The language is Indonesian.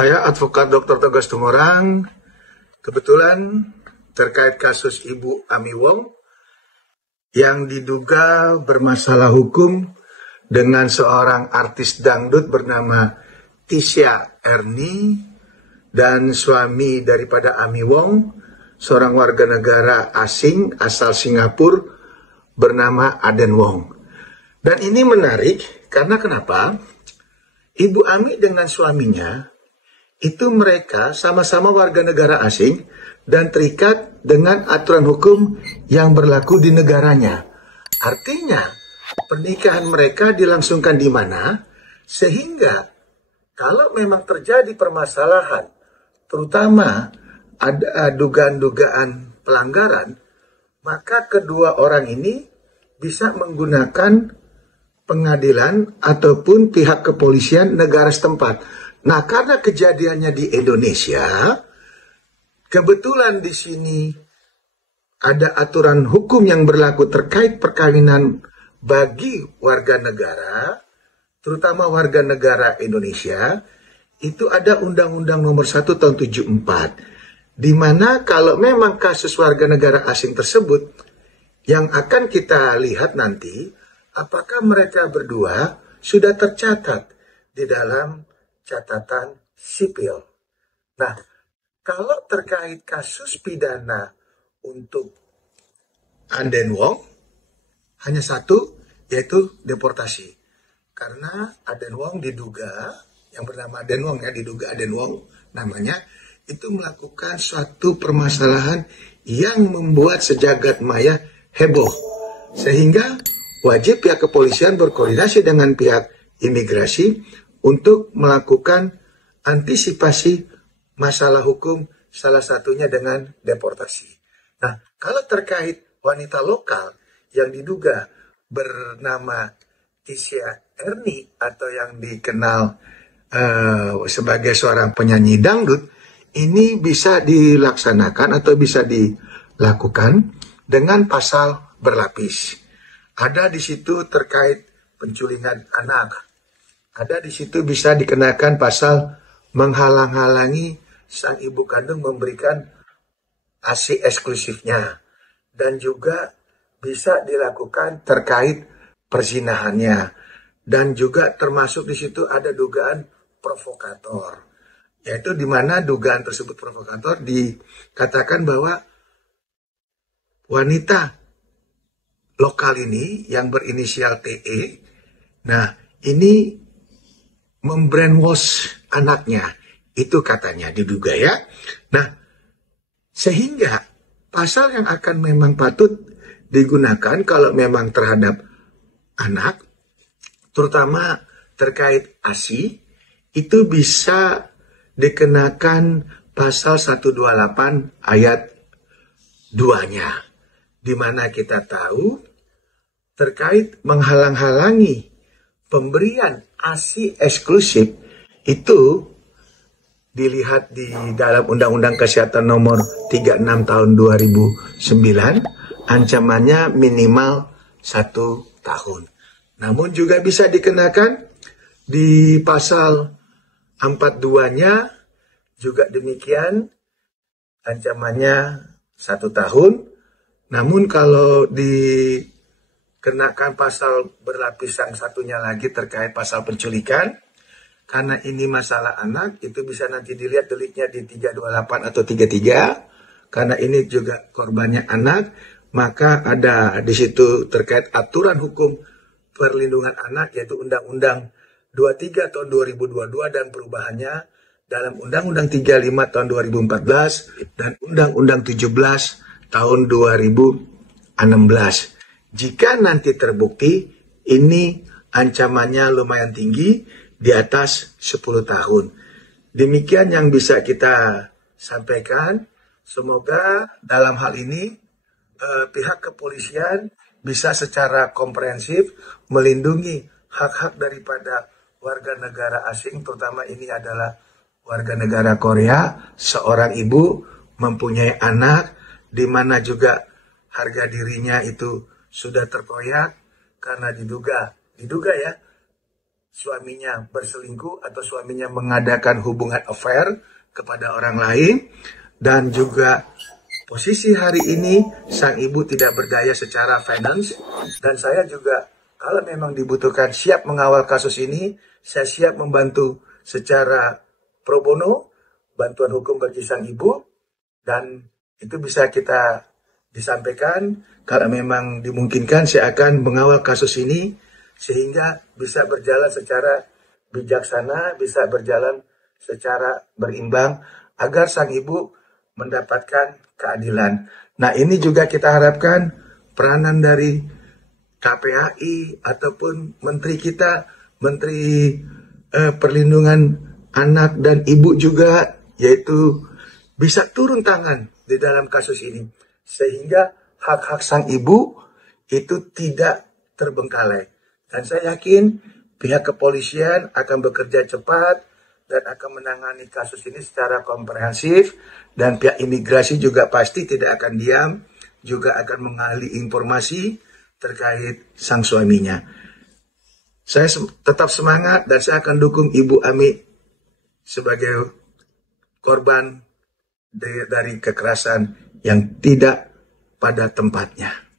Saya advokat Dr. Tegas Tumorang, kebetulan terkait kasus Ibu Ami Wong yang diduga bermasalah hukum dengan seorang artis dangdut bernama Tisha Ernie dan suami daripada Ami Wong, seorang warga negara asing asal Singapura bernama Aden Wong. Dan ini menarik karena kenapa? Ibu Ami dengan suaminya itu mereka sama-sama warga negara asing dan terikat dengan aturan hukum yang berlaku di negaranya. Artinya, pernikahan mereka dilangsungkan di mana? Sehingga kalau memang terjadi permasalahan, terutama ada dugaan-dugaan pelanggaran, maka kedua orang ini bisa menggunakan pengadilan ataupun pihak kepolisian negara setempat. Nah, karena kejadiannya di Indonesia, kebetulan di sini ada aturan hukum yang berlaku terkait perkawinan bagi warga negara, terutama warga negara Indonesia, itu ada Undang-Undang Nomor 1 Tahun 74, di mana kalau memang kasus warga negara asing tersebut, yang akan kita lihat nanti, apakah mereka berdua sudah tercatat di dalam catatan sipil. Nah, kalau terkait kasus pidana untuk Aden Wong, hanya satu, yaitu deportasi. Karena Aden Wong diduga, yang bernama Aden Wong ya, diduga Aden Wong namanya, itu melakukan suatu permasalahan yang membuat sejagat maya heboh. Sehingga wajib pihak kepolisian berkoordinasi dengan pihak imigrasi untuk melakukan antisipasi masalah hukum, salah satunya dengan deportasi. Nah, kalau terkait wanita lokal yang diduga bernama Tisha Ernie atau yang dikenal sebagai seorang penyanyi dangdut, ini bisa dilaksanakan atau bisa dilakukan dengan pasal berlapis. Ada di situ terkait penculikan anak. Ada di situ bisa dikenakan pasal menghalang-halangi sang ibu kandung memberikan ASI eksklusifnya. Dan juga bisa dilakukan terkait perzinahannya. Dan juga termasuk di situ ada dugaan provokator. Yaitu di mana dugaan tersebut provokator dikatakan bahwa wanita lokal ini yang berinisial TE, nah ini membrainwash anaknya, itu katanya diduga ya. Nah, sehingga pasal yang akan memang patut digunakan kalau memang terhadap anak, terutama terkait ASI, itu bisa dikenakan pasal 128 ayat 2-nya, di mana kita tahu terkait menghalang-halangi pemberian ASI eksklusif itu dilihat di dalam Undang-Undang Kesehatan Nomor 36 Tahun 2009, ancamannya minimal 1 tahun. Namun juga bisa dikenakan di pasal 42-nya juga demikian, ancamannya 1 tahun. Namun kalau dikenakan pasal berlapis yang satunya lagi terkait pasal penculikan, karena ini masalah anak, itu bisa nanti dilihat deliknya di 328 atau 33, karena ini juga korbannya anak, maka ada di situ terkait aturan hukum perlindungan anak, yaitu Undang-Undang 23 tahun 2022 dan perubahannya dalam Undang-Undang 35 tahun 2014 dan Undang-Undang 17 tahun 2016. Jika nanti terbukti, ini ancamannya lumayan tinggi, di atas 10 tahun. Demikian yang bisa kita sampaikan. Semoga dalam hal ini pihak kepolisian bisa secara komprehensif melindungi hak-hak daripada warga negara asing, terutama ini adalah warga negara Korea, seorang ibu mempunyai anak, di mana juga harga dirinya itu sudah terkoyak karena diduga ya, suaminya berselingkuh atau suaminya mengadakan hubungan affair kepada orang lain, dan juga posisi hari ini sang ibu tidak berdaya secara finance, dan saya juga kalau memang dibutuhkan siap mengawal kasus ini, saya siap membantu secara pro bono, bantuan hukum bagi sang ibu, dan itu bisa kita disampaikan. Kalau memang dimungkinkan, saya akan mengawal kasus ini sehingga bisa berjalan secara bijaksana, bisa berjalan secara berimbang, agar sang ibu mendapatkan keadilan. Nah, ini juga kita harapkan peranan dari KPAI ataupun menteri kita, Menteri Perlindungan Anak dan Ibu juga, yaitu bisa turun tangan di dalam kasus ini, sehingga hak-hak sang ibu itu tidak terbengkalai. Dan saya yakin pihak kepolisian akan bekerja cepat dan akan menangani kasus ini secara komprehensif, dan pihak imigrasi juga pasti tidak akan diam, juga akan mengali informasi terkait sang suaminya. Saya tetap semangat dan saya akan dukung Ibu Ami sebagai korban dari kekerasan yang tidak pada tempatnya.